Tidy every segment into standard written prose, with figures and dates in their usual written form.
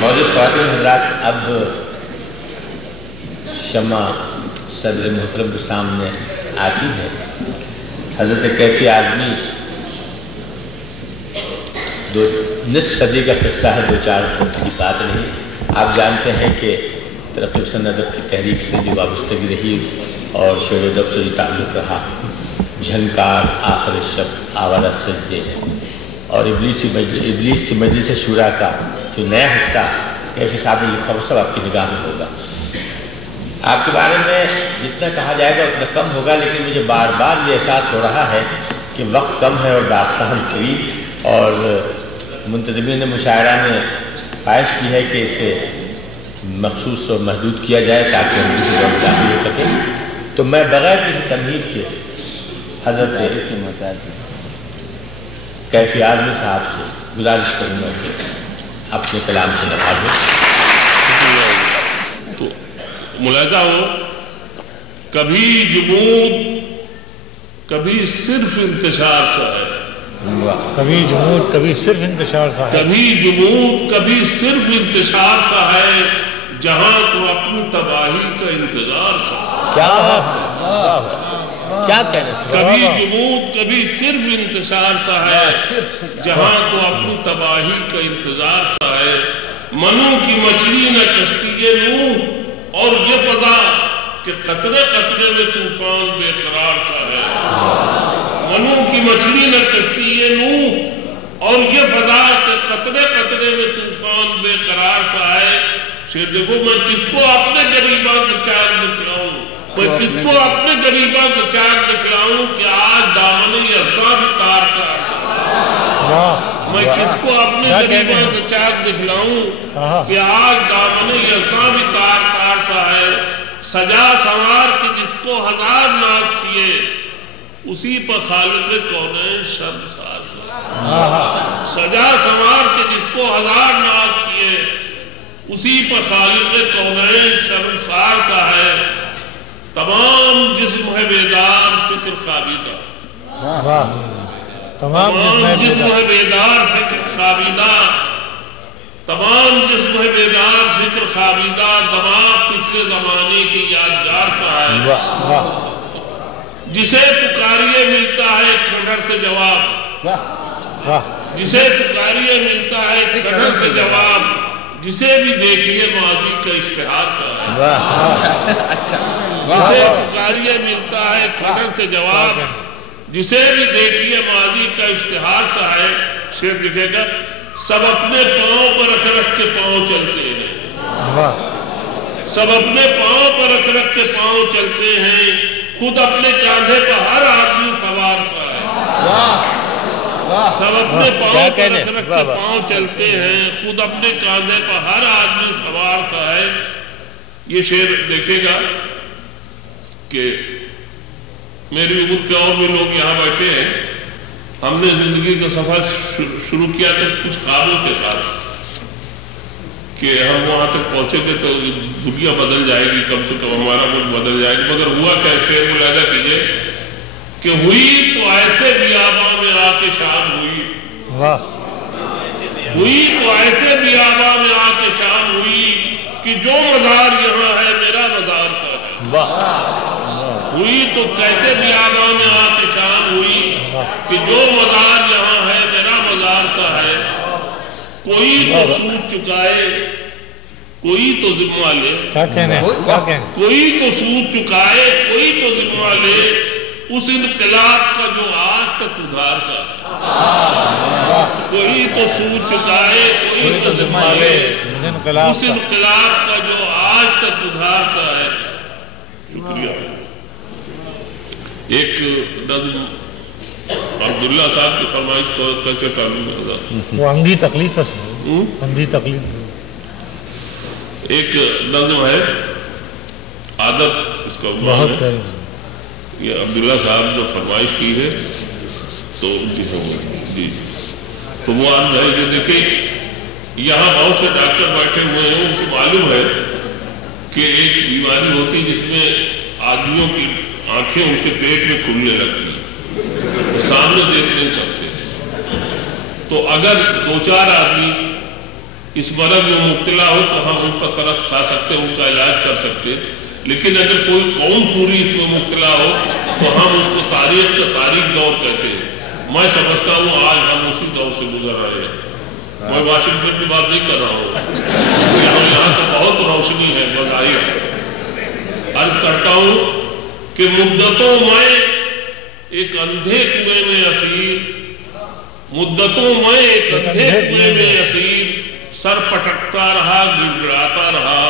معزز خواتین حضرات، اب شمع صدر محترم کے سامنے آتی ہے۔ حضرت کیفی اعظمی نصف صدی کا قصہ ہے، دو چار دن کی بات نہیں۔ آپ جانتے ہیں کہ ترقی پسند ادب کی تحریک سے جو وابستگی رہی اور شعر و ادب سے جو تعلق رہا، جھنکار، آخر شب، آوارہ سجدے ہے، اور ابلیس کی مجلس شورا کا جو نیا حصہ کیفی صاحب نے لکھا وہ سب آپ کی نگاہ میں ہوگا۔ آپ کے بارے میں جتنا کہا جائے گا اتنا کم ہوگا، لیکن مجھے بار بار یہ احساس ہو رہا ہے کہ وقت کم ہے اور داستان طویل، اور منتظمین مشاعرہ نے خواہش کی ہے کہ اسے مخصوص اور محدود کیا جائے تاکہ ہم کسی وقت داخل ہو سکیں۔ تو میں بغیر کسی تمہید کے حضرت کیفی اعظمی صاحب سے گزارش کروں گا کہ اپنے کلام سے نوازیں۔ تو ملاحظہ ہو، کبھی جمود کبھی صرف انتشار سا ہے، کبھی جمود کبھی صرف انتشار سا ہے، کبھی جمود کبھی صرف انتشار سا ہے، جہاں تو اپنی تباہی کا انتظار سا ہے۔ کیا کہنا کبھی جمود کبھی صرف انتشار سا ہے، جہاں کو اپنی تباہی کا انتظار سا ہے۔ منو کی مچھلی نہ کشتی نوح، اور یہ فضا کہ قطرے قطرے میں طوفان بے قرار سا ہے۔ منو کی مچھلی نہ کشتی نوح، اور یہ فضا کہ قطرے قطرے میں طوفان بے قرار سا ہے۔ شیر دیکھو، میں کس کو اپنے غریباں کا چاک دکھلاؤں، میں کس کو اپنے غریباں کا چاک دکھلاؤں کہ آج دامن یزداں بھی تار تار سا ہے۔ میں کس کو اپنے غریباں کا چاک دکھلاؤں کہ آج دامن یزداں بھی تار تار سا ہے۔ سجا سنوار کے جس کو ہزار ناز کیے، اسی پر خالق کونین شرمسار سا ہے۔ سجا سنوار کے جس کو ہزار ناز کیے، اسی پر خالق کونین شرمسار سا ہے۔ تمام جسم ہے بیدار فکر خوابیدہ، تمام جسم ہے بیدار فکر خوابیدہ، تمام جسم ہے بیدار فکر خوابیدہ، دماغ پچھلے زمانے کی یادگار سا ہے۔ جسے پکاریے ملتا ہے کھنڈر سے جواب، جسے پکاریے ملتا ہے کھنڈر سے جواب، جسے بھی دیکھیے ماضی کا اشتہار سا ہے۔ جسے پکاریے ملتا ہے کھنڈر سے جواب، جسے بھی دیکھیے ماضی کا اشتہار سا ہے۔ شعر لکھے گا، سب اپنے پاؤں پر رکھ رکھ کے پاؤں چلتے ہیں، سب اپنے پاؤں پر رکھ رکھ کے پاؤں چلتے ہیں، خود اپنے کاندھے پر ہر آدمی سوار سا ہے۔ سب اپنے پاؤں پر رکھ رکھ کے پاؤں چلتے ہیں، خود اپنے کاندھے پر ہر آدمی سوار سا ہے۔ یہ شعر دیکھے گا کہ میری عمر کے اور بھی لوگ یہاں بیٹھے ہیں، ہم نے زندگی کا سفر شروع کیا تھا کچھ خوابوں کے ساتھ کہ ہم وہاں تک پہنچے تھے تو دنیا بدل جائے گی، کم سے کم ہمارا ملک بدل جائے گی، مگر ہوا کیا؟ شعر ملاحظہ کیجئے کہ ہوئی تو ایسے بیاباں میں آ کے شام ہوئی، ہوئی تو ایسے بیاباں میں آ کے شام ہوئی کہ جو مزار یہاں ہے میرا مزار سا ہے۔ ہوئی تو کیسے بیاباں میں آ کے شام ہوئی کہ جو مزار یہاں ہے میرا مزار سا ہے۔ کوئی تو سود چکائے کوئی تو ذمہ لے، کوئی تو سود چکائے کوئی تو ذمہ لے، اس انقلاب کا جو آج تک ادھار سا ہے۔ کوئی تو سود چکائے کوئی تو ذمہ لے، اس انقلاب کا جو آج تک ادھار سا ہے۔ شکریہ۔ ایک نظم عبداللہ صاحب کی فرمائش کو کیسے تعلیم ہوگا؟ وہ اندھی تقلید کا سنو، اندھی تقلید۔ ایک نظم ہے عادت، اس کا عنوان ہے، یہ عبداللہ صاحب نے فرمائش کی ہے تو جی تو وہ عرض ہے کہ دیکھیں یہاں بہت سے ڈاکٹر بیٹھے ہوئے ہیں، ان کو معلوم ہے کہ ایک بیماری ہوتی جس میں آدمیوں کی آنکھیں ان کے پیٹ میں کھلنے لگتی ہیں، سامنے دیکھ نہیں سکتے، تو اگر دو چار آدمی اس مرض میں مبتلا ہو تو ہم ان پر ترس کھا سکتے، ان کا علاج کر سکتے، لیکن اگر کوئی قوم پوری اس میں مبتلا ہو تو ہم اس کو تاریخ کا تاریخ دور کہتے ہیں۔ میں سمجھتا ہوں آج ہم اسی دور سے گزر رہے ہیں۔ میں واشنگٹن کی بات نہیں کر رہا ہوں، یہاں تو بہت روشنی ہے بظاہر۔ عرض کرتا ہوں کہ مدتوں میں ایک اندھے کنویں میں اسیر، مدتوں میں ایک اندھے کنویں میں اسیر، سر پٹکتا رہا، گڑگڑاتا رہا،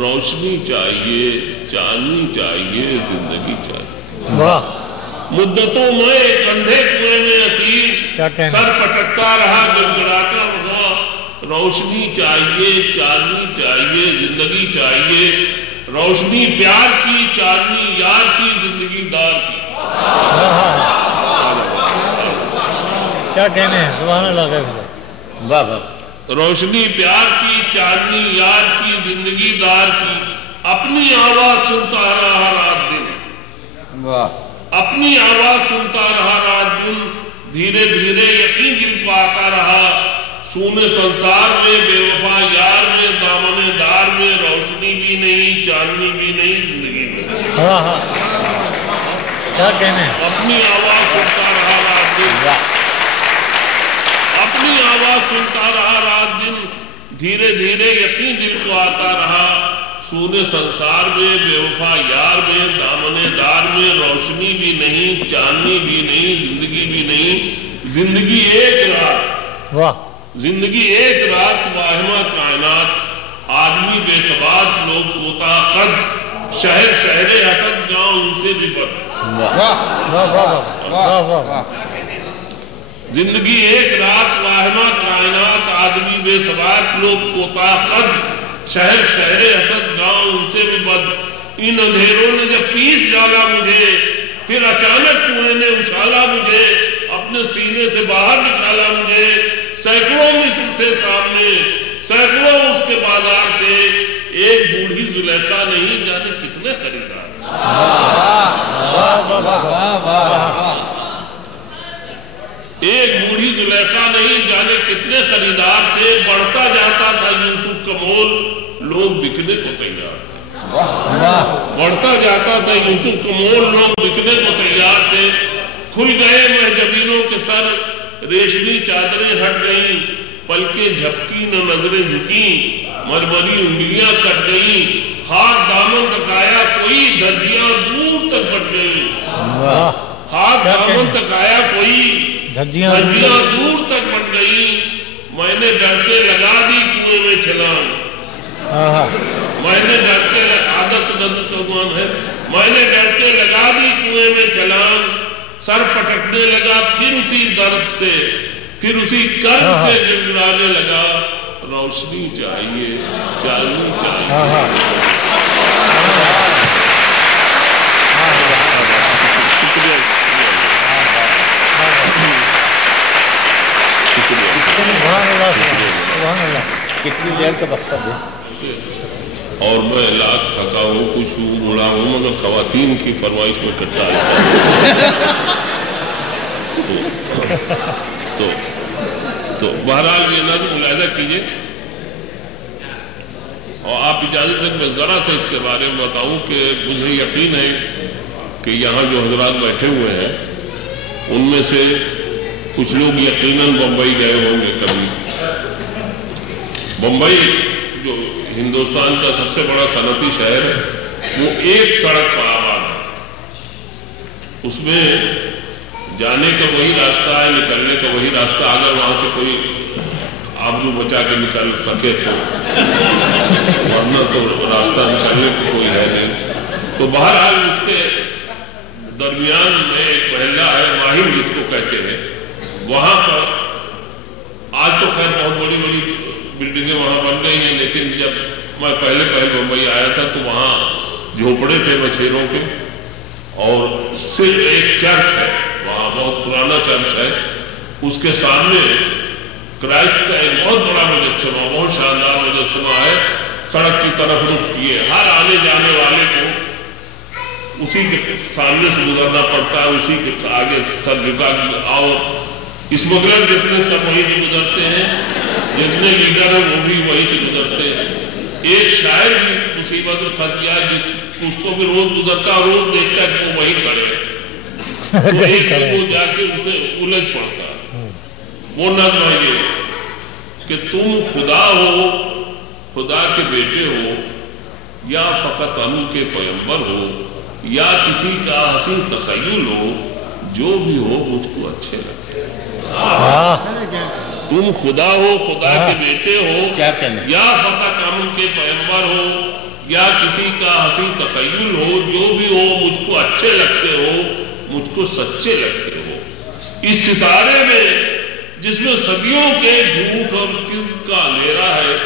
روشنی چاہیے، چاندنی چاہیے، زندگی چاہیے۔ مدتوں میں ایک اندھے کنویں میں اسیر، سر پٹکتا رہا، گڑگڑاتا رہا، روشنی چاہیے، چاندنی چاہیے، زندگی چاہیے، روشنی پیار کی، چاندنی یار کی، زندگی دار کی۔ کیا کہنے ہیں، سبحان اللہ۔ واہ واہ۔ روشنی پیار کی، چاندنی یار کی، زندگی دار کی، اپنی آواز سنتا رہا رات دن، اپنی آواز سنتا رہا رات دن، دھیرے دھیرے یقین دل کو آتا رہا، سونے سنسار میں، بے وفا یار میں، دامن دار میں، روشنی بھی نہیں، چاندنی بھی نہیں، زندگی بھی نہیں۔ کیا کہنے ہیں۔ اپنی آواز سنتا رہا رات دن، اپنی آواز سنتا رہا رات دن، دھیرے دھیرے یقین دل کو آتا رہا، سونے سنسار میں، بے وفا یار میں، دامن دار میں، روشنی بھی نہیں، چاندنی بھی نہیں، زندگی بھی نہیں، زندگی ایک رات، زندگی ایک رات، واہمہ کائنات، آدمی بے ثبات، لوگ کوتا قد، شہر شہر حسد، گاؤں ان سے بھی بد۔ زندگی ایک رات، واہمہ کائنات، آدمی بے ثبات، لوگ کوتا قد، شہر شہر حسد، گاؤں ان سے بھی بد۔ ان اندھیروں نے جب پیس ڈالا مجھے، پھر اچانک کنویں نے اچھالا مجھے، اپنے سینے سے باہر نکالا مجھے، سینکڑوں مصر تھے سامنے، سینکڑوں اس کے بازار تھے، ایک بوڑھی زلیخا نہیں جانے کتنے خریدار۔ ایک بوڑھی زلیخا نہیں جانے کتنے خریدار تھے، بڑھتا جاتا تھا یوسف کا مول، لوگ بکنے کو تیار تھے، بڑھتا جاتا تھا یوسف کا مول، لوگ بکنے کو تیار تھے۔ کھل گئے محجبینوں کے سر، ریشمی چادریں ہٹ گئیں، پلکیں جھپکی نہ نظریں جھکیں، مرمری انگلیاں کٹ گئیں، ہاتھ دامن تک آیا کوئی، دھجیاں دور تک بٹ گئیں، ہاتھ دامن تک آیا کوئی، دھجیاں دور تک بٹ گئیں، میں نے ڈر کے لگا دی کنویں میں چھلانگ، میں نے ڈر کے عادت نظر ہے، میں نے ڈر کے لگا دی کنویں میں چھلانگ، سر پٹکنے لگا پھر اسی درد سے، پھر اسی کرب سے گڑگڑانے لگا، روشنی چاہیے، چاندنی چاہیے۔ کتنی دیر کا وقت ہے؟ اور میں لاکھ تھکا ہوں، کچھ بڑا ہوں، مگر خواتین کی فرمائش میں کٹا ہے۔ تو بہرحال یہ نظم ملاحظہ کیجئے، اور آپ اجازت دیں میں ذرا سے اس کے بارے میں بتاؤں کہ مجھے یقین ہے کہ یہاں جو حضرات بیٹھے ہوئے ہیں ان میں سے کچھ لوگ یقیناً بمبئی گئے ہوں گے کبھی۔ بمبئی جو ہندوستان کا سب سے بڑا صنعتی شہر ہے، وہ ایک سڑک پر آباد ہے، اس میں جانے کا وہی راستہ ہے، نکلنے کا وہی راستہ، اگر وہاں سے کوئی آبرو بچا کے نکل سکے تو، ورنہ تو راستہ نکلنے کو کوئی ہے نہیں۔ تو بہرحال اس کے درمیان میں ایک محلہ ہے، ماہم جس کو کہتے ہیں، وہاں پر آج تو خیر بہت بڑی بڑی بلڈنگیں وہاں بن گئی ہیں، لیکن جب میں پہلے بمبئی آیا تھا تو وہاں جھوپڑے تھے مچھیروں کے، اور صرف ایک چرچ ہے وہاں، بہت پرانا چرچ ہے، اس کے سامنے کرائسٹ کا ایک بہت بڑا مجسمہ، بہت شاندار مجسمہ ہے، سڑک کی طرف رخ کیے، ہر آنے جانے والے کو اسی کے سامنے سے گزرنا پڑتا ہے، اسی کے آگے سر جھکا، اور اسمگلر جتنے سب وہیں سے گزرتے ہیں، جتنے لیڈر ہیں وہ بھی وہی سے گزرتے ہیں. ایک شاعر بھی مصیبت میں پھنس گیا اس کو بھی روز گزرتا اور روز دیکھتا ہے کہ وہ وہی کھڑے ہیں تو ایک دن وہ جا کے ان سے الجھ پڑتا ہے. وہ نظم ہے یہ کہ تم خدا ہو، خدا کے بیٹے ہو، یا فقط انو کے پیغمبر ہو، یا کسی کا حسین تخیل ہو، جو بھی ہو مجھ کو اچھے لگتے ہیں. تم خدا ہو، خدا کے بیٹے ہو، یا فقط انو کے پیغمبر ہو، یا کسی کا حسین تخیل ہو، جو بھی ہو مجھ کو اچھے لگتے ہو، مجھ کو سچے لگتے ہو. اس ستارے میں جس میں صدیوں کے جھوٹ اور کذب کا اندھیرا ہے،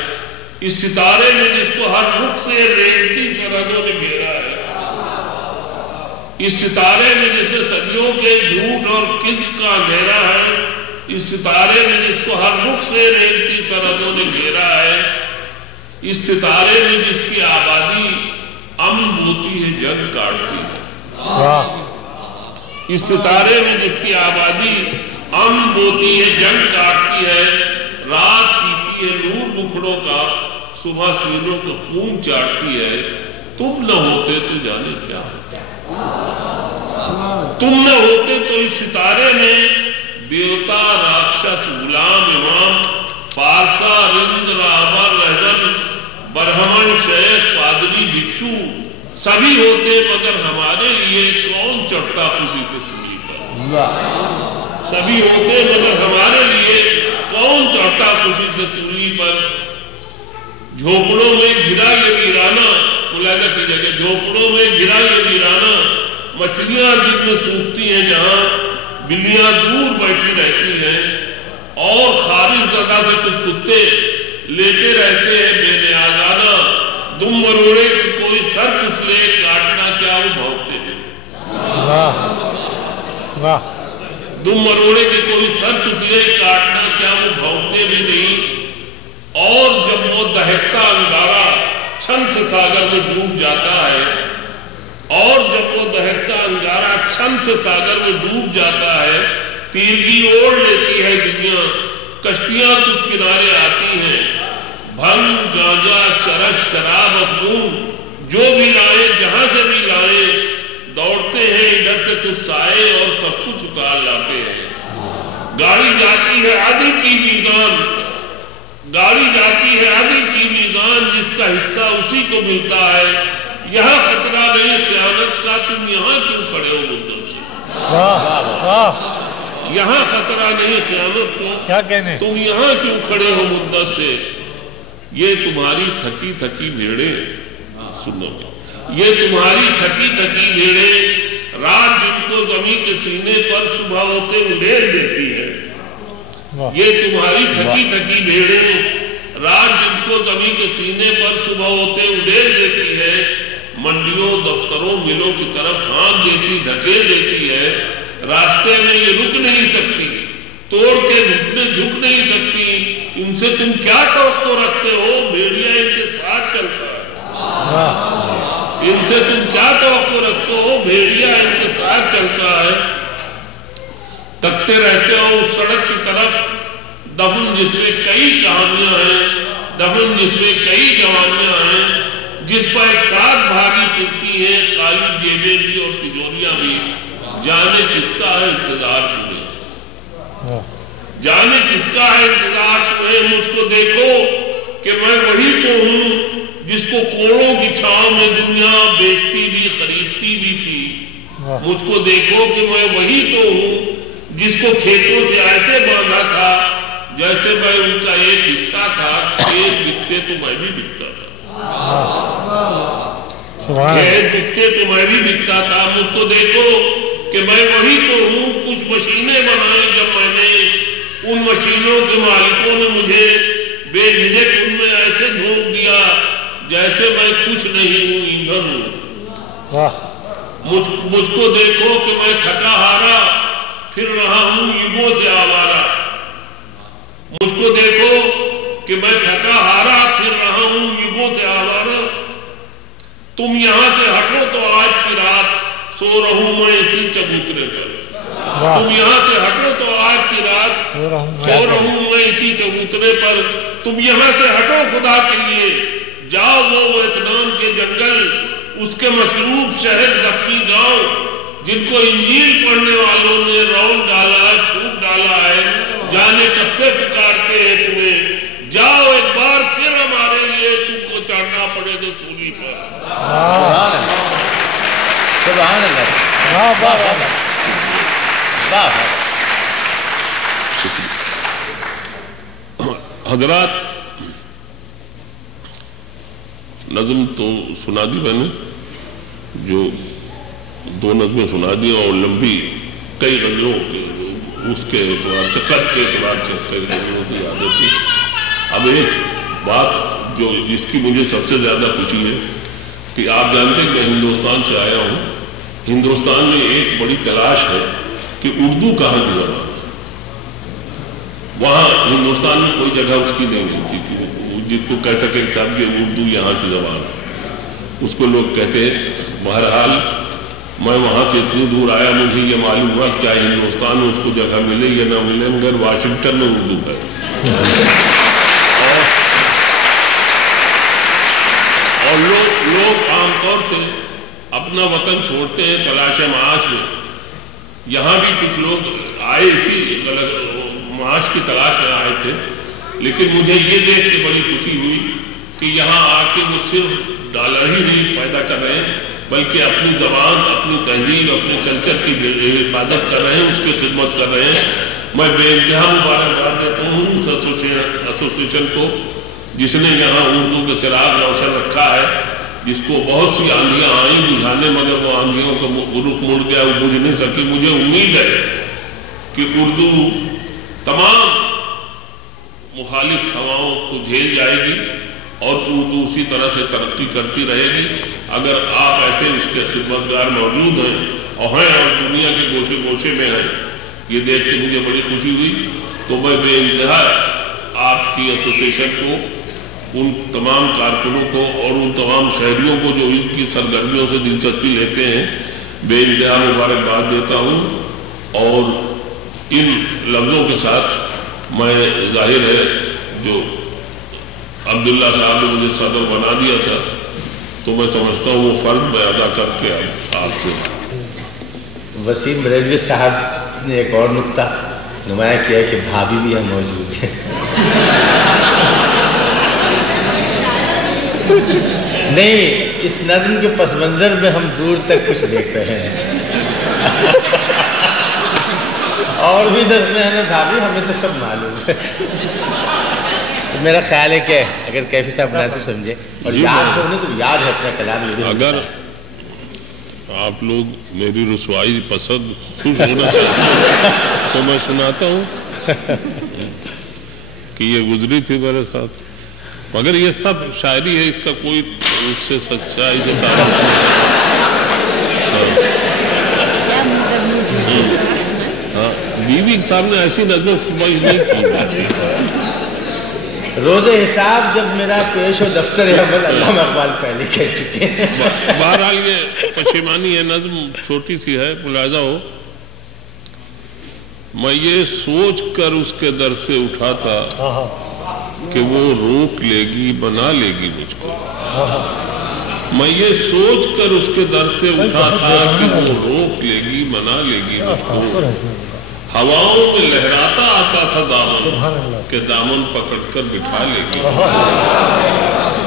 اس ستارے میں جس کو ہر رخ سے رینگتی سرحدوں نے گھیرا ہے، اس ستارے میں جس میں صدیوں کے جھوٹ اور کذب کا اندھیرا ہے، اس ستارے میں جس کو ہر رخ سے رینگتی سرحدوں نے گھیرا ہے، اس ستارے میں جس کی آبادی امن بوتی ہے جنگ کاٹتی ہے، اس ستارے میں جس کی آبادی امن بوتی ہے جنگ کاٹتی ہے، رات پیتی ہے نور مکھڑوں کا، صبح سینوں کا خون چاٹتی ہے. تم نہ ہوتے تو جانے کیا ہوتا، تم نہ ہوتے تو اس ستارے میں دیوتا، راکشس، غلام، امام، پارسا، رند، راہبر، رہزن، برہمن، شیخ، پادری، بھکشو سبھی ہوتے، مگر ہمارے لیے کون چڑھتا خوشی سے سولی پر. سبھی ہوتے مگر ہمارے لیے کون چڑھتا خوشی سے سولی پر. جھوپڑوں میں گھرا یہ ویرانہ، ملاحظہ کی جگہ جھوپڑوں میں گھرا یہ ویرانہ، مچھلیاں جن میں سوکھتی ہیں جہاں، بلیاں دور بیٹھی رہتی ہیں، اور خارج زدہ سے کچھ کتے لیتے رہتے ہیں بے نیازانہ. دم مروڑے کہ کوئی سر کچلے، کاٹنا کیا وہ بھونکتے ہیں. دم مروڑے کہ کوئی سر کچلے، کاٹنا کیا وہ بھونکتے بھی نہیں. اور جب وہ دہکتا انگارہ چھن سے ساگر میں ڈوب جاتا ہے، اور جب وہ دہکتا انگارہ چھن سے ساگر میں ڈوب جاتا ہے، تیرگی اوڑھ لیتی ہے دنیا، کشتیاں کچھ کنارے آتی ہیں، بھنگ، گانجا، چرس، شراب، افیون جو بھی لائیں، جہاں سے بھی لائیں، دوڑتے ہیں ادھر سے کچھ سائے اور سب کچھ اتار لاتے ہیں. گاڑی جاتی ہے عدل کی میزان، گاڑی جاتی ہے عدل کی میزان، جس کا حصہ اسی کو ملتا ہے. یہاں خطرہ نہیں خیانت کا، تم یہاں کیوں کھڑے ہو مدت سے. یہاں خطرہ نہیں خیانت کا، تم یہاں کیوں کھڑے ہو مدت سے. یہ تمہاری تھکی تھکی بھیڑیں، سنو گے، یہ تمہاری تھکی تھکی بھیڑیں، رات جن کو زمین کے سینے پر صبح ہوتے اڑیل دیتی ہے. یہ تمہاری تھکی تھکی بھیڑیں، رات جن کو زمین کے سینے پر صبح ہوتے اڑیل دیتی ہے، منڈیوں، دفتروں، ملوں کی طرف ہانک دیتی، دھکیل دیتی ہے. راستے میں یہ رک نہیں سکتی، توڑ کے جھک نہیں سکتی. ان سے تم کیا توقع رکھتے ہو، بھیڑیا ان کے ساتھ چلتا ہے. ان سے تم کیا توقع رکھتے ہو، بھیڑیا ان کے ساتھ چلتا ہے. تکتے رہتے ہو اس سڑک کی طرف، دفن جس میں کئی کہانیاں ہیں، دفن جس میں کئی جوانیاں ہیں، جس پر ایک ساتھ بھاگی پھرتی ہے خالی جیبیں بھی اور تجوریاں بھی. جانے کس کا ہے انتظار تمہیں، جانے کس کا ہے انتظار تمہیں. مجھ کو دیکھو کہ میں وہی تو ہوں جس کو کوڑوں کی چھاؤں میں دنیا بیچتی بھی خریدتی بھی تھی. مجھ کو دیکھو کہ میں وہی تو ہوں جس کو کھیتوں سے ایسے باندھا تھا جیسے میں ان کا ایک حصہ تھا. کھیت بکتے تو میں بھی بکتا تھا، کھیت بکتے تو میں بھی بکتا تھا. مجھ کو دیکھو کہ میں وہی تو ہوں. کچھ مشینیں بنائیں جب میں نے، ان مشینوں کے مالکوں نے مجھے بے جھجک ان میں ایسے جھونک دیا جیسے میں کچھ نہیں ہوں، ایندھن ہوں. مجھ کو دیکھو کہ میں تھکا ہارا پھر رہا ہوں یگوں سے آوارا. مجھ کو دیکھو کہ میں تھکا ہارا پھر رہا ہوں یگوں سے آوارا. تم یہاں سے ہٹو تو آج کی رات سو رہوں میں اسی چبوترے پر. تم یہاں سے ہٹو تو آج کی رات سو رہوں میں اسی چبوترے پر. تم یہاں سے ہٹو خدا کے لیے, جاؤ وہ اطنان کے جنگل, اس کے مصلوب شہر زخمی گاؤں جن کو انجیل پڑھنے والوں نے رون ڈالا ہے, پھوک ڈالا ہے, جانے کب سے پکارتے ہیں تمہیں. جاؤ ایک بار پھر ہمارے لیے تم کو چڑھنا پڑے گا سولی پر. سبحان اللہ. حضرات, نظم تو سنا دی میں نے, جو 2 نظمیں سنا دی اور لمبی کئی غزلوں کے اس کے اعتبار سے, قد کے اعتبار سے کئی غزلوں سے زیادہ تھی. اب ایک بات جو جس کی مجھے سب سے زیادہ خوشی ہے کہ آپ جانتے ہیں میں ہندوستان سے آیا ہوں. ہندوستان میں ایک بڑی تلاش ہے کہ اردو کہاں کی زبان. وہاں ہندوستان میں کوئی جگہ اس کی نہیں ملتی کہ جس کو کہہ سکے صاحب کہ اردو یہاں کی زبان. اس کو لوگ کہتے ہیں. بہرحال میں وہاں سے اتنی دور آیا, مجھے یہ معلوم ہوا کہ چاہے ہندوستان میں اس کو جگہ ملے یا نہ ملے, مگر واشنگٹن میں اردو ہے. اور لوگ عام طور سے اپنا وطن چھوڑتے ہیں تلاش معاش میں. یہاں بھی کچھ لوگ آئے اسی معاش کی تلاش میں آئے تھے, لیکن مجھے یہ دیکھ کے بڑی خوشی ہوئی کہ یہاں آ کے وہ صرف ڈالر ہی نہیں پیدا کر رہے ہیں بلکہ اپنی زبان, اپنی تہذیب, اپنے کلچر کی حفاظت کر رہے ہیں, اس کی خدمت کر رہے ہیں. میں بے انتہا مبارکباد دیتا ہوں اس ایسوسیشن کو جس نے یہاں اردو کا چراغ روشن رکھا ہے, جس کو بہت سی آندھیاں آئیں بجھانے, مگر وہ آندھیوں کا رخ مڑ گیا, وہ بجھ نہیں سکی. مجھے امید ہے کہ اردو تمام مخالف ہواؤں کو جھیل جائے گی اور اردو اسی طرح سے ترقی کرتی رہے گی اگر آپ ایسے اس کے خدمتگار موجود ہیں اور دنیا کے گوشے گوشے میں ہیں. یہ دیکھ کے مجھے بڑی خوشی ہوئی. تو میں بے انتہا آپ کی ایسوسیشن کو, ان تمام کارکنوں کو اور ان تمام شہریوں کو جو ان کی سرگرمیوں سے دلچسپی لیتے ہیں بے انتہا مبارکباد دیتا ہوں. اور ان لفظوں کے ساتھ میں ظاہر ہے جو عبداللہ صاحب نے مجھے صدر بنا دیا تھا تو میں سمجھتا ہوں وہ فرض میں ادا کر کے آپ سے. وسیم بریلوی صاحب نے ایک اور نکتہ نمایاں کیا ہے کہ بھابھی بھی ہم موجود ہیں. نہیں, اس نظم کے پس منظر میں ہم دور تک کچھ دیکھ رہے ہیں. اور بھی نظمیں ہیں نا بھابھی, ہمیں تو سب معلوم ہے. تو میرا خیال ہے کہ اگر کیفی صاحب مناسب سمجھے اور یاد کرنے تو یاد ہے اپنا کلام. اگر آپ لوگ میری رسوائی پسند خوش ہونا چاہتے ہیں تو میں سناتا ہوں کہ یہ گزری تھی میرے ساتھ, مگر یہ سب شاعری ہے, اس کا کوئی اس سے سچائی سے تعلق نہیں. بیوی صاحب نے ایسی نظمیں نہیں کی. روز حساب جب میرا پیش ہو دفتر عمل, علامہ اقبال پہلے کہہ چکے ہیں. بہرحال یہ پشیمانی ہے, نظم چھوٹی سی ہے, ملاحظہ ہو. میں یہ سوچ کر اس کے در سے اٹھا تھا کہ وہ روک لے گی, بنا لے گی مجھ کو. میں یہ سوچ کر اس کے در سے اٹھا تھا کہ وہ روک لے گی, بنا لے گی مجھ کو. ہواؤں میں لہراتا آتا تھا دامن کہ دامن پکڑ کر بٹھا لے گی.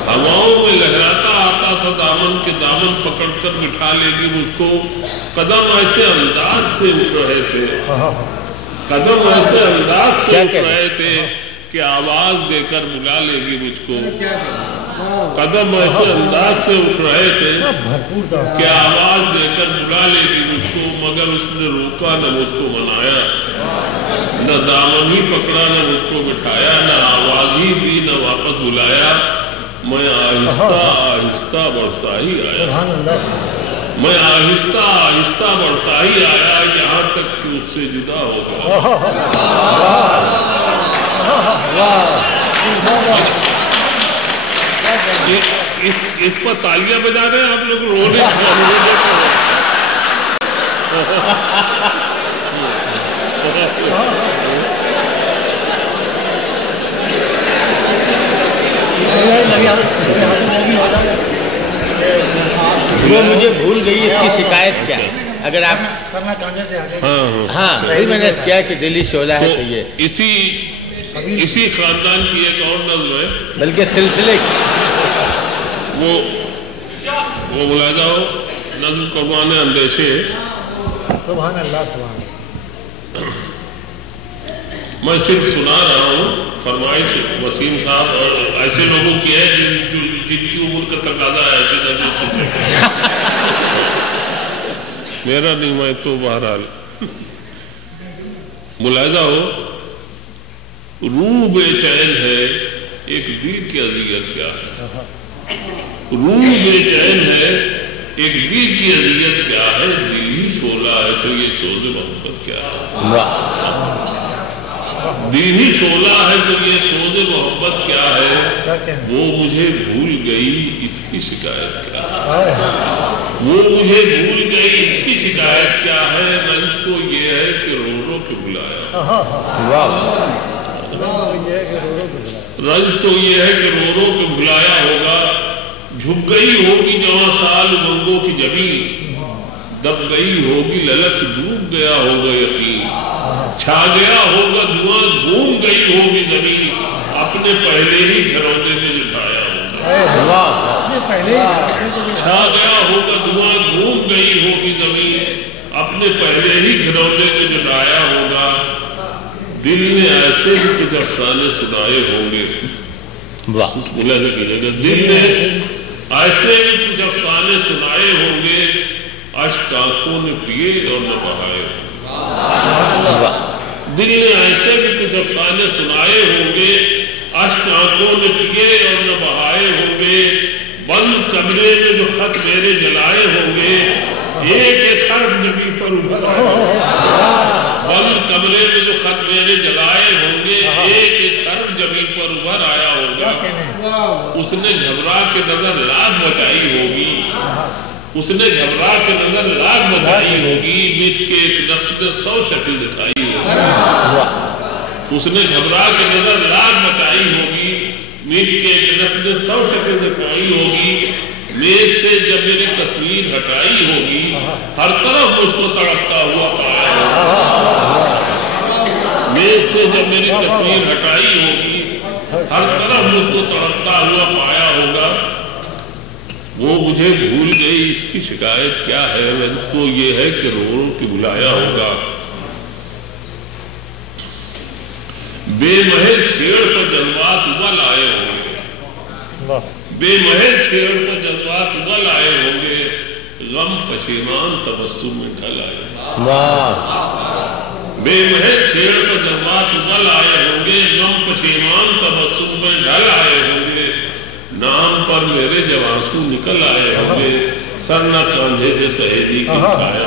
ہواؤں میں لہراتا آتا تھا دامن کہ دامن پکڑ کر بٹھا لے گی مجھ کو. قدم ایسے انداز سے اٹھ رہے تھے, قدم ایسے انداز سے اٹھ رہے تھے کہ آواز دے کر بلا لے گی مجھ کو. قدم ایسے انداز سے اٹھ رہے تھے کہ آواز دے کر بلا لے گی مجھ کو, مگر اس نے روکا نہ مجھ کو منایا, نہ دامن ہی پکڑا نہ مجھ کو بٹھایا, نہ آواز ہی دی نہ واپس بلایا. میں آہستہ آہستہ بڑھتا ہی آیا, میں آہستہ آہستہ بڑھتا ہی آیا, یہاں تک کہ اس سے جدا ہو گیا. اس پر تالیاں بجا رہے ہیں آپ لوگ, رو رہے ہیں. وہ مجھے بھول گئی، اس کی شکایت کیا ہے؟ اگر آپ ہاں وہی میں نے کیا کہ دلی شعلہ ہے تو یہ اسی خاندان کی ایک اور نظم ہے، بلکہ سلسلے کی وہ ملاحظہ ہو، نظم قربان اندیشے. سبحان اللہ سبحان اللہ. میں صرف سنا رہا ہوں، فرمائش وسیم صاحب اور ایسے لوگوں کی ہے جن کی عمر کا تقاضا ہے ایسے نظم سننے کا. میرا نہیں، میں تو بہرحال ملاحظہ ہو. روح بے چین ہے ایک دل کی اذیت کیا ہے. روح بے چین ہے ایک دل کی اذیت کیا ہے. دل ہی شعلہ ہے تو یہ سوز محبت کیا ہے. دل ہی شعلہ ہے تو یہ سوز محبت کیا ہے. وہ مجھے بھول گئی اس کی شکایت کیا ہے. وہ مجھے بھول گئی اس کی شکایت کیا ہے. رنج تو یہ ہے کہ رو رو کے بلایا. رنج تو یہ ہے کہ رو رو کے بلایا ہوگا. جھک گئی ہوگی جواں سال امنگوں کی جبین. دب گئی ہوگی للک ڈوب گیا ہوگا یقین. چھا گیا ہوگا دھواں گھوم گئی ہوگی زمین. اپنے پہلے ہی گھروندے میں جٹایا ہوگا. چھا گیا ہوگا دھواں گھوم گئی ہوگی زمین. اپنے پہلے ہی گھروندے میں جٹایا ہوگا. دل نے ایسے ہی کچھ افسانے سنائے ہوں گے. دل نے ایسے بھی کچھ افسانے سنائے ہوں گے. اشک آنکھوں نے پیے اور نہ بہائے. دل نے ایسے بھی کچھ افسانے سنائے ہوں گے. اشک آنکھوں نے پیے اور نہ بہائے ہوں گے. بند کمرے میں جو خط میرے جلائے ہوں گے. ایک ایک حرف جبی پر ابھر آیا ہوگا. بند کمرے میں جو خط میرے جلائے ہوں گے. ایک ایک حرف جبی پر ابھر آیا ہوگا. اس نے گھبرا کے نظر لاکھ بچائی ہوگی. اس نے گھبرا کے نظر لاکھ بچائی ہوگی. مٹ کے ایک نقش کا 100 شکل دکھائی ہوگی. اس نے گھبرا کے نظر لاکھ بچائی ہوگی. مٹ کے ایک نقش کا 100 شکل دکھائی ہوگی. میز سے جب میری تصویر ہٹائی ہوگی. ہر طرف مجھ کو تڑپتا ہوا پایا ہوگا. میز سے جب میری تصویر ہٹائی ہوگی. ہر طرف مجھ کو تڑپتا ہوا پایا ہوگا. وہ مجھے بھول گئی اس کی شکایت کیا ہے. تو یہ ہے کہ رو رو کے بلایا ہوگا. بے مہر چھیڑ پر جذبات ابل آئے ہوں گے. بے مہر چھیڑ پر جذبات ابل آئے ہوں گے. غم پشیمان تبسم میں ڈھل آئے. بے مہر چھیڑ پر جذبات ابل آئے ہوں گے. غم پشیمان تبسم میں ڈھل آئے ہوں گے. نام پر میرے جب آنسو نکل آئے ہوں گے. سر نہ کاندھے سے سہیلی کی اٹھایا.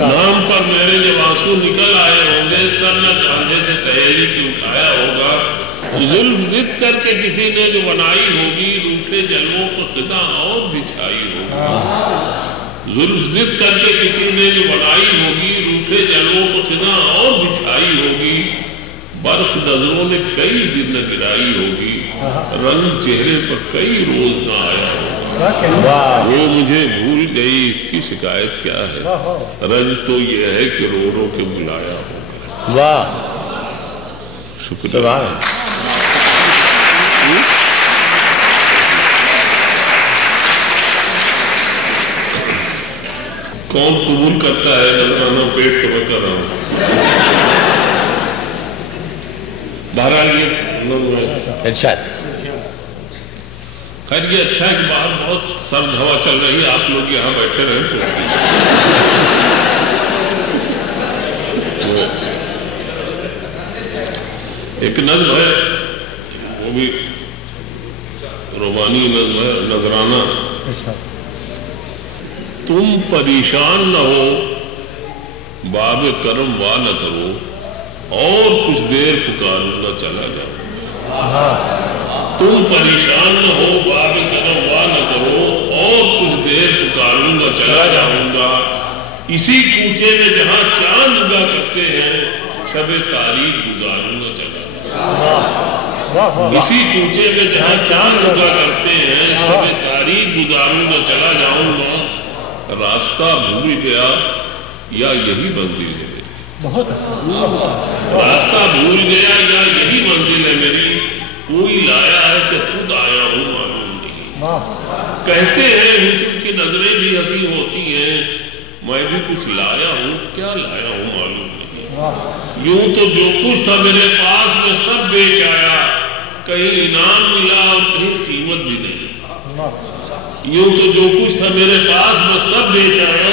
نام پر میرے جب آنسو نکل آئے ہوں گے. سر نہ کاندھے سے سہیلی کی اٹھایا ہوگا. زلف ضد کر کے کسی نے جو بنائی ہوگی. روٹھے جلووں کو خدا اور بچھائی ہوگی. زلف ضد کر کے کسی نے جو بنائی ہوگی. روٹھے جلووں کو خدا اور بچھائی ہوگی. برق نظروں نے کئی دن نہ گرائی ہوگی. رنگ چہرے پر کئی روز نہ آیا ہوگا. وہ مجھے بھول گئی اس کی شکایت کیا ہے. رنج تو یہ ہے کہ رو رو کے بلایا ہوگا. واہ شکریہ. کون قبول کرتا ہے نظرانہ پیش تو میں کر رہا ہوں. بہرحال یہ ارشاد. خیر یہ اچھا ہے کہ باہر بہت سرد ہوا چل رہی ہے. آپ لوگ یہاں بیٹھے رہیں تو ایک نظم ہے وہ بھی روحانی نظم ہے. نذرانہ. تم پریشان نہ ہو باب کرم وا نہ کرو. اور کچھ دیر پکاروں گا چلا جاؤ. تم پریشان نہ ہو باب کرم وا نہ کرو. اور کچھ دیر پکاروں گا چلا جاؤں گا. اسی کوچے میں جہاں چاند اگا کرتے ہیں شب تاریخ گزاروں گا چلا جاؤں، اسی کوچے میں جہاں چاند اگا کرتے ہیں شب تاریخ گزاروں گا چلا جاؤں گا، راستہ بھول گیا یا یہی منزل ہے میری، بہت اچھا، راستہ بھول گیا یا یہی منزل ہے میری، کوئی لایا ہے کہ خود آیا ہوں معلوم نہیں۔ کہتے ہیں حسن کی نظریں بھی ہنسی ہوتی ہیں، میں بھی کچھ لایا ہوں، کیا لایا ہوں معلوم نہیں۔ یوں تو جو کچھ تھا میرے پاس میں سب بیچ آیا، کہیں انعام ملا اور کہیں قیمت بھی نہیں۔ یوں تو جو کچھ تھا میرے پاس میں سب بیچ آیا،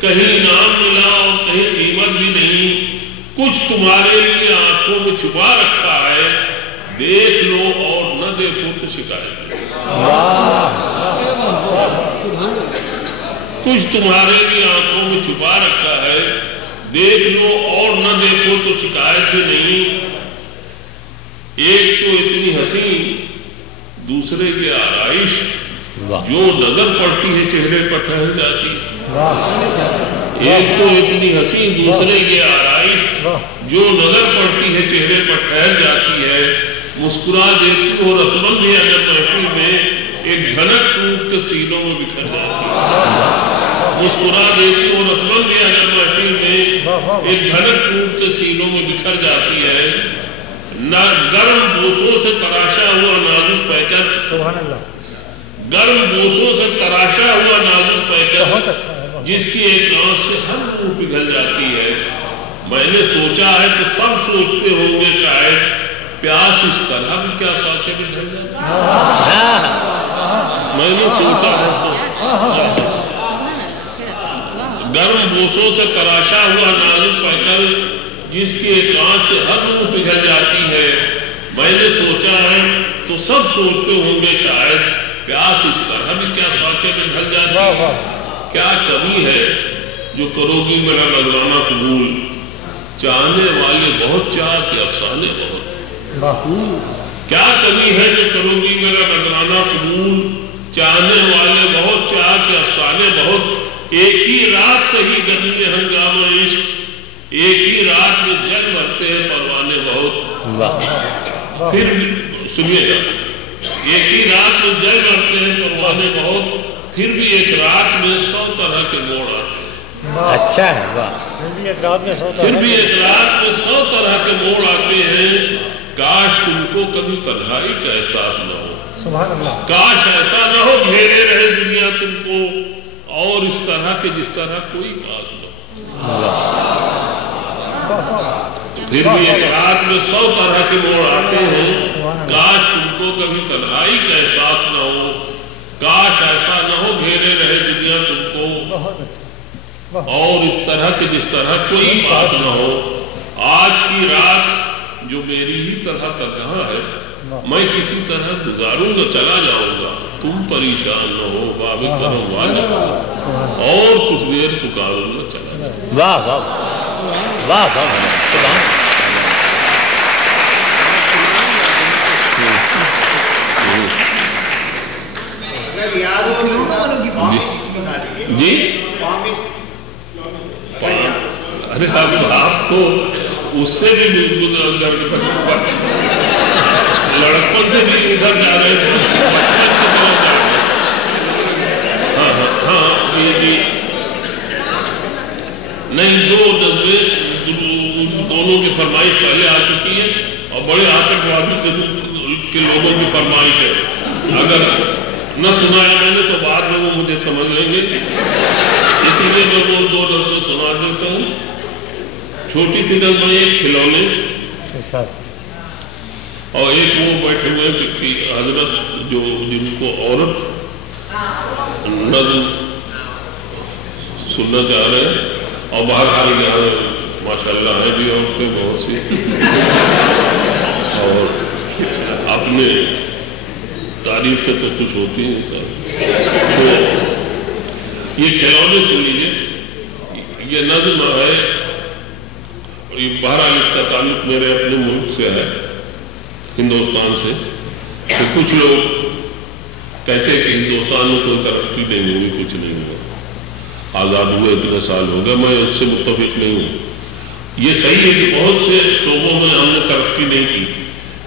کہیں انعام ملا اور کہیں قیمت بھی نہیں۔ کچھ تمہارے لیے آنکھوں میں چھپا رکھا ہے، دیکھ لو اور نہ دیکھو تو شکایت نہیں۔ کچھ تمہارے لیے آنکھوں میں چھپا رکھا ہے، دیکھ لو اور نہ دیکھو تو شکایت بھی نہیں۔ ایک تو اتنی حسین دوسرے کی آرائش، جو نظر پڑتی ہے چہرے پر ٹھہر جاتی ہے۔ ایک تو اتنی حسین دوسرے کی آرائش، جو نظر پڑتی ہے چہرے پر ٹھہر جاتی ہے۔ مسکرا دیتی ہو رسمن بھی اگر محفل میں، ایک دھنک ٹوٹ کے سینوں میں بکھر جاتی ہے۔ مسکرا دیتی ہو رسمن بھی اگر محفل میں، ایک دھنک ٹوٹ کے سینوں میں بکھر جاتی ہے۔ نہ گرم بوسوں سے تراشا ہوا نازک پیکر، سبحان اللہ، گرم بوسوں سے تراشا ہوا نازک پیکر، بہت اچھا ہے، جس کی ایک آنکھ سے ہر نور پگھل جاتی ہے۔ میں نے سوچا ہے کہ سب سوچتے ہوں گے شاید، پیاس اس طرح بھی کیا سانچے میں ڈھل جاتی ہے۔ میں نے سوچا ہے تو گرم بوسوں سے تراشا ہوا نازک پیکر، جس کی ایک آنکھ سے ہر نور پگھل جاتی ہے۔ میں نے سوچا ہے تو سب سوچتے ہوں گے شاید، پیاس اس طرح بھی کیا سانچے میں ڈھل جاتی ہے۔ کیا کمی ہے جو کرو گی میرا نذرانہ قبول، چاہنے والے بہت چاہ کے افسانے بہت۔ کیا کمی ہے جو کرو گی میرا نذرانہ قبول، چاہنے والے بہت چاہ کے افسانے بہت۔ ایک ہی رات سے ہی گرمی ہنگامہ عشق، ایک ہی رات میں جل مرتے ہیں پروانے بہت۔ پھر بھی سنیے گا، ایک ہی رات میں جل مرتے ہیں پروانے بہت، پھر بھی ایک رات میں 100 طرح کے موڑ آتے ہیں۔ اچھا ہے، واہ، پھر بھی ایک رات میں 100 طرح کے موڑ آتے ہیں۔ کاش تم کو کبھی تنہائی کا احساس نہ ہو، سبحان اللہ، کاش ایسا نہ ہو گھیرے رہے دنیا تم کو، اور اس طرح کے جس طرح کوئی پاس نہ ہو۔ پھر بھی ایک رات میں 100 طرح کے موڑ آتے ہیں۔ کاش تم کو کبھی تنہائی کا احساس نہ ہو، کاش ایسا نہ ہو گھیرے رہے دنیا تم کو، اور اس طرح کے جس طرح کوئی پاس نہ ہو۔ آج کی رات جو میری ہی طرح تنہا ہے، میں کسی طرح گزاروں گا چلا جاؤں گا، تم پریشان نہ ہو باب کرم والے، اور کچھ دیر پکاروں گا چلا جاؤں گا۔ واہ واہ واہ واہ، سبحان جی ارے آپ تو اس سے بھی لڑکپن سے بھی ادھر جا رہے تھے۔ ہاں جی نہیں، 2 نظمیں دونوں کی فرمائش پہلے آ چکی ہے، اور بڑے آتنکوادی قسم کے لوگوں کی فرمائش ہے۔ اگر نہ سنایا میں نے تو بعد میں وہ مجھے سمجھ لیں گے، اس لیے میں وہ 2 نظمیں سنا دیتا ہوں۔ چھوٹی سی نظم ہے، ایک کھلونے، اور ایک وہ بیٹھے ہوئے حضرت جو جن کو عورت نظم سننا چاہ رہے ہیں، اور بہرحال یہاں ماشاءاللہ ہے بھی عورتیں بہت سی، اور اپنے تعریف سے تو کچھ ہوتی ہیں سب۔ تو یہ کھلونے سن لیجیے، یہ نظم ہے، بہرحال اس کا تعلق میرے اپنے ملک سے ہے، ہندوستان سے۔ تو کچھ لوگ کہتے ہیں کہ ہندوستان میں کوئی ترقی نہیں ہوئی، کچھ نہیں ہوا۔ آزاد ہوئے اتنے سال ہو گئے، میں اس سے متفق نہیں ہوں۔ یہ صحیح ہے کہ بہت سے شعبوں میں ہم نے ترقی نہیں کی،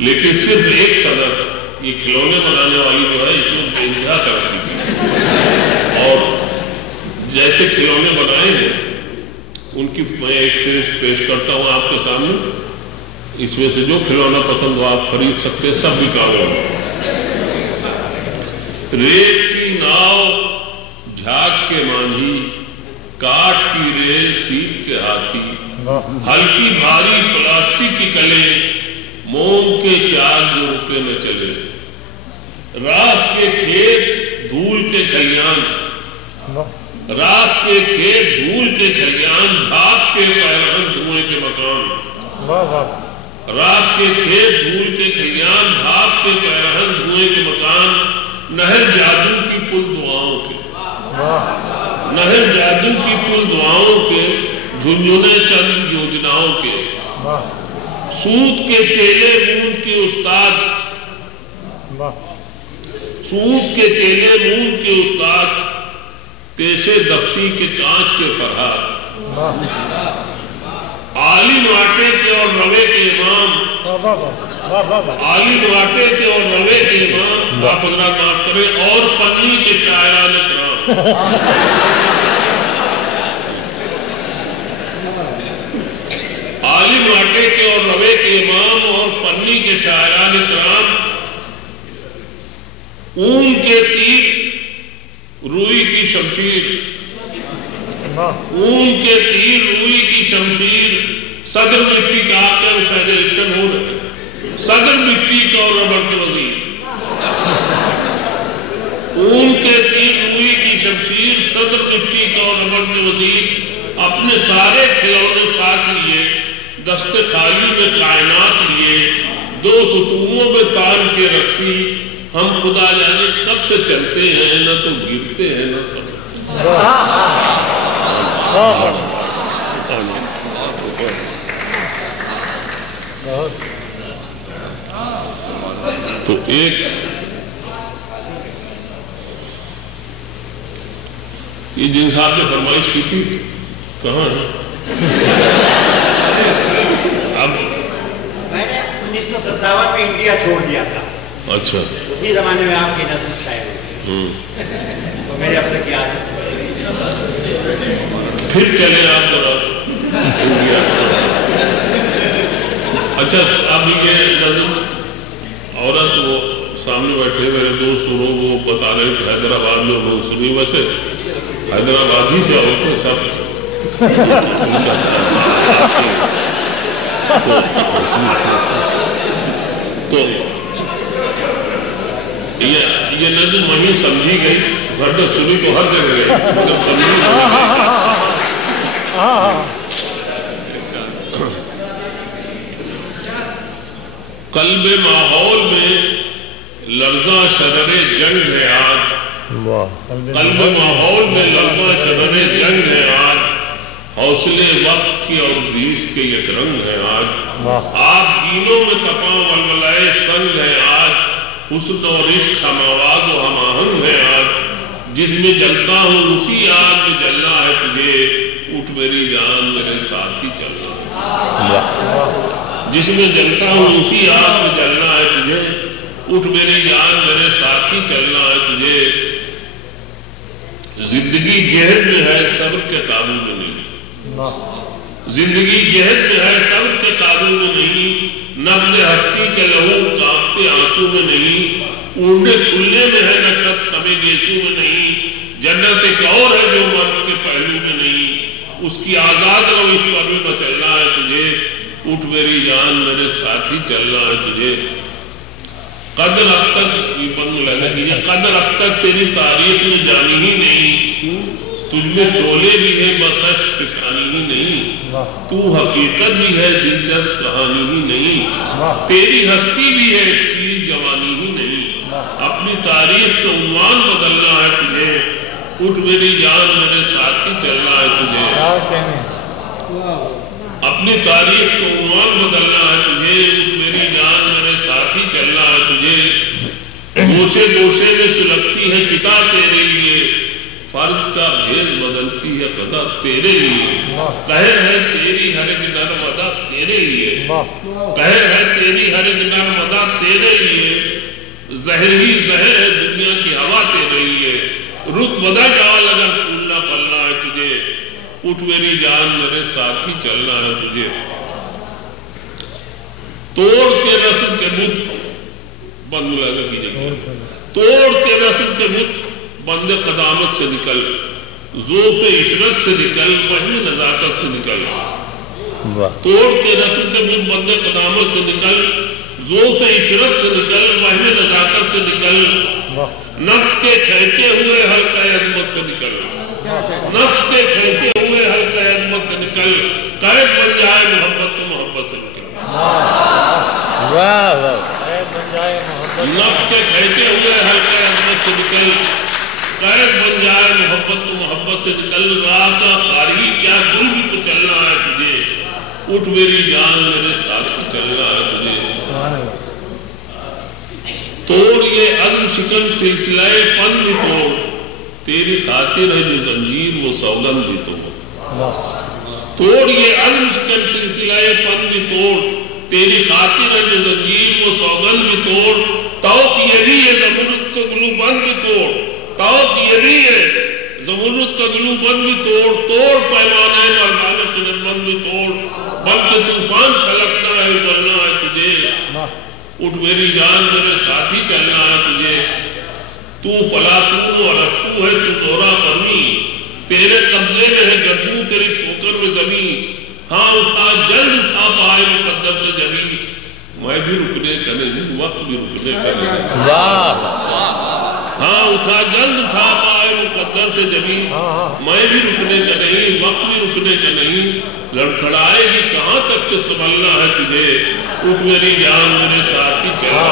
لیکن صرف ایک صنعت یہ کھلونے بنانے والی جو ہے اس میں بے انتہا ترقی کی، اور جیسے کھلونے بنائے ہیں ان کی میں ایک فہرست پیش کرتا ہوں آپ کے سامنے، اس میں سے جو کھلونا پسند ہو آپ خرید سکتے ہیں، سب بکا ہوا ہے۔ ریت کی ناؤ جھاگ کے مانجھی، کاٹ کی ریل سیپ کے ہاتھی، ہلکی بھاری پلاسٹک کی کلیں، موم کے چار جو رکے نہ چلے، رات کے کھیت دھول کے کھلیان، رات کے کھیت دھول کے کھلیان، بھاگ کے پیرہن دھوئیں کے مکان، رات کے کھیت دھول کے کھلیان، بھاگ کے پیرہن دھوئیں کے مکان، نہر جادو کی پل دعاؤں کے، نہر جادو کی پل دعاؤں کے، جھنجھنے چند یوجناؤں کے، سود کے چیلے مون کے استاد، سود کے چیلے مون کے استاد، تیسے دفتی کے کانچ کے فرہاد، عالم آٹے کے اور روے کے امام، عالم آٹے کے اور روے کے امام، آپ حضرات معاف کریں، اور پنی کے شاعران کرام، عالم آٹے کے اور روے کے امام اور پنی کے شاعران کرام، اون کے تیر روئی کی شمشیر، اون کے تیر روئی کی شمشیر، صدر مٹی کا آپ کے شاید الیکشن ہو رہے ہیں، صدر مٹی کا اور ربڑ کے وزیر، اون کے تیر روئی کی شمشیر، صدر مٹی کا اور ربڑ کے وزیر، اپنے سارے کھلونے ساتھ لیے، دست خالی میں کائنات لیے، دو ستونوں میں تان کے رکھی، ہم خدا جانے کب سے چلتے ہیں، نہ تو گرتے ہیں نہ سمجھتے تو ایک یہ جن صاحب نے فرمائش کی تھی کہاں ہے؟ اب میں نے 1957 میں انڈیا چھوڑ دیا تھا، اچھا اسی زمانے میں آپ کی نظم شائع ہوئی، تو میرے اب تک یاد ہے۔ پھر چلے آپ ذرا انڈیا۔ اچھا اب یہ نظم عورت وہ سامنے بیٹھے میرے دوست لوگ وہ بتا رہے کہ حیدرآباد میں لوگ سنی، ویسے حیدرآباد ہی سے عورتیں سب تو یہ نظم وہیں سمجھی گئی، ورنہ سنی تو ہر جگہ گئی مگر سمجھی نہیں۔ قلب ماحول میں لرزاں شرر جنگ ہے آج، قلب ماحول میں لرزاں شرر جنگ ہے آج، حوصلے وقت کے اور زیست کے یک رنگ ہے آج، آپ گینوں میں تپاں ولولائے سنگ ہے آج، حسن اور عشق ہم آواز و ہم آہنگ ہے آج، جس میں جلتا ہوں اسی آگ میں جلنا ہے تجھے، اٹھ میری جان میرے ساتھ ہی چلنا ہے، جس میں جلتا ہوں اسی آگ میں جلنا ہے تجھے، اٹھ میری جان میرے ساتھ ہی چلنا ہے تجھے، زندگی جہد میں ہے صبر کے قابو میں نہیں، زندگی جہد میں ہے صبر کے قابو میں نہیں، نبض ہستی کے لہو کانپتے آنسو میں نہیں، اونڈے کھلنے میں ہے نکھت خمے گیسو میں نہیں، جنت ایک اور ہے جو مرد کے پہلو میں نہیں، اس کی آزاد روش پر بھی بچلنا ہے تجھے، اٹھ میری جان میرے ساتھی چلنا ہے تجھے، قدر اب تک یہ بند لگا کہ قدر اب تک تیری تاریخ میں جانی ہی نہیں، تجھ میں شعلے بھی ہے بس اشک فشانی ہی نہیں، تو حقیقت بھی ہے دلچسپ کہانی ہی نہیں، تیری ہستی بھی ہے ایک چیز جوانی ہی نہیں، اپنی تاریخ کا عنوان بدلنا ہے تجھے، اٹھ میری جان میرے ساتھ ہی چلنا ہے تجھے، اپنی تاریخ کا عنوان بدلنا ہے تجھے، اٹھ میری جان میرے ساتھ ہی چلنا ہے تجھے، گوشے گوشے میں سلگتی ہے چتا تیرے لیے، بارش کا بھیج بدلتی ہے قضا تیرے لیے، قہر ہے تیری ہر ایک نرم ادا تیرے لیے، قہر ہے تیری ہر ایک نرم ادا تیرے لیے، زہر ہی زہر ہے دنیا کی ہوا تیرے لیے، رخ بدل ڈال اگر پھولنا پلنا ہے تجھے، اٹھ میری جان میرے ساتھ ہی چلنا ہے تجھے، توڑ کے رسم کے بت بند لگا کیجئے، توڑ کے رسم کے بت بند قدامت سے نکل، ذوف عشرت سے نکل، وہم نزاکت سے نکل، توڑ کے رسم کے بت بند قدامت سے نکل، ذوف عشرت سے نکل، وہم نزاکت سے نکل، نفس کے کھینچے ہوئے حلقہ عظمت سے نکل، نفس کے کھینچے ہوئے حلقہ عظمت سے نکل، قید بن جائے محبت تو محبت سے نکل، نفس کے کھینچے ہوئے حلقہ عظمت سے نکل، قید بن جائے محبت تو محبت سے نکل، راہ کا خاری کیا گل بھی تو چلنا ہے تجھے، اٹھ میری جان میرے ساتھ چلنا ہے تجھے، توڑ یہ عزم شکن سلسلہ پن بھی توڑ، تیری خاطر ہے جو زنجیر وہ سوگن بھی توڑ، توڑ یہ عزم شکن سلسلہ پن بھی توڑ، تیری خاطر ہے جو زنجیر وہ سوگن بھی توڑ، توق یہ بھی ہے زمرد کا گلو بند بھی توڑ، توق یہ بھی ہے زمرد کا گلو بند بھی توڑ، توڑ پیمانہ مردانہ کنر بند بھی توڑ، بلکہ طوفان چھلکنا ہے ابھرنا ہے تجھے، اٹھ میری جان میرے ساتھ ہی چلنا ہے تجھے، تو فلاطون و رفتو ہے تو دورہ پرمی، تیرے قبضے میں ہے گردوں تیری ٹھوکر میں زمین، ہاں اٹھا جلد اٹھا پائے مقدر سے جبین، میں بھی رکنے کا نہیں وقت بھی رکنے کا نہیں، ہاں اٹھا جلد اٹھا پائے مقدر سے جبین، میں بھی رکنے کا نہیں وقت بھی رکنے کا نہیں، لڑکھڑائے گی کہاں تک کہ سنبھلنا ہے تجھے، اٹھ میری جان میرے ساتھ ہی چلا،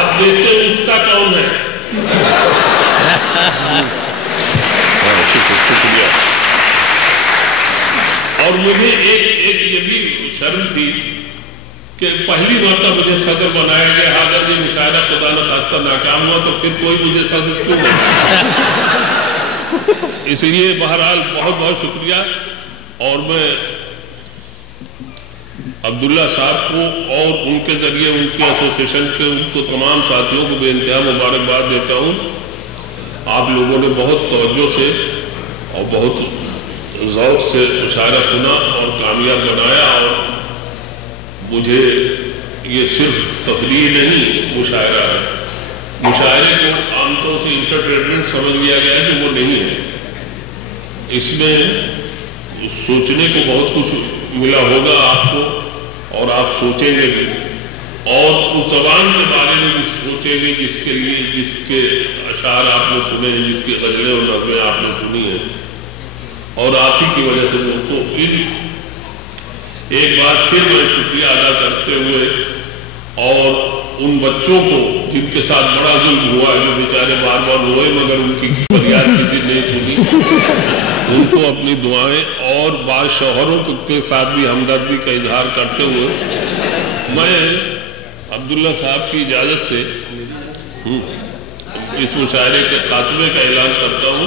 اب دیکھتے اٹھتا کون ہے، شکریہ۔ اور مجھے ایک یہ بھی شرم تھی کہ پہلی مرتبہ مجھے صدر بنایا گیا، اگر یہ مشاہدہ خدا نخواستہ ناکام ہوا تو پھر کوئی مجھے صدر کیوں نہیں، اس لیے بہرحال بہت بہت شکریہ، اور میں عبداللہ صاحب کو اور ان کے ذریعے ان کے ایسوسیشن کے ان کو تمام ساتھیوں کو بے انتہا مبارکباد دیتا ہوں، آپ لوگوں نے بہت توجہ سے اور بہت ذوق سے مشاعرہ سنا اور کامیاب بنایا، اور مجھے یہ صرف تفریح نہیں مشاعرہ ہے، مشاعرے کو عام طور سے انٹرٹینمنٹ سمجھ لیا گیا ہے جو وہ نہیں ہے، اس میں سوچنے کو بہت کچھ ملا ہوگا آپ کو، اور آپ سوچیں گے بھی، اور اس زبان کے بارے میں بھی سوچیں گے جس کے لیے جس کے اشعار آپ نے سنے ہیں، جس کی غزلیں اور نظمیں آپ نے سنی ہیں، اور آپ ہی کی وجہ سے تو ایک بار پھر میں شکریہ ادا کرتے ہوئے، اور ان بچوں کو جن کے ساتھ بڑا ظلم ہوا جو بیچارے بار بار روئے مگر ان کی فریاد کسی نے سنی، ان کو اپنی دعائیں اور بعض شوہروں کے ساتھ بھی ہمدردی کا اظہار کرتے ہوئے میں عبداللہ صاحب کی اجازت سے اس مشاعرے کے خاتمے کا اعلان کرتا ہوں۔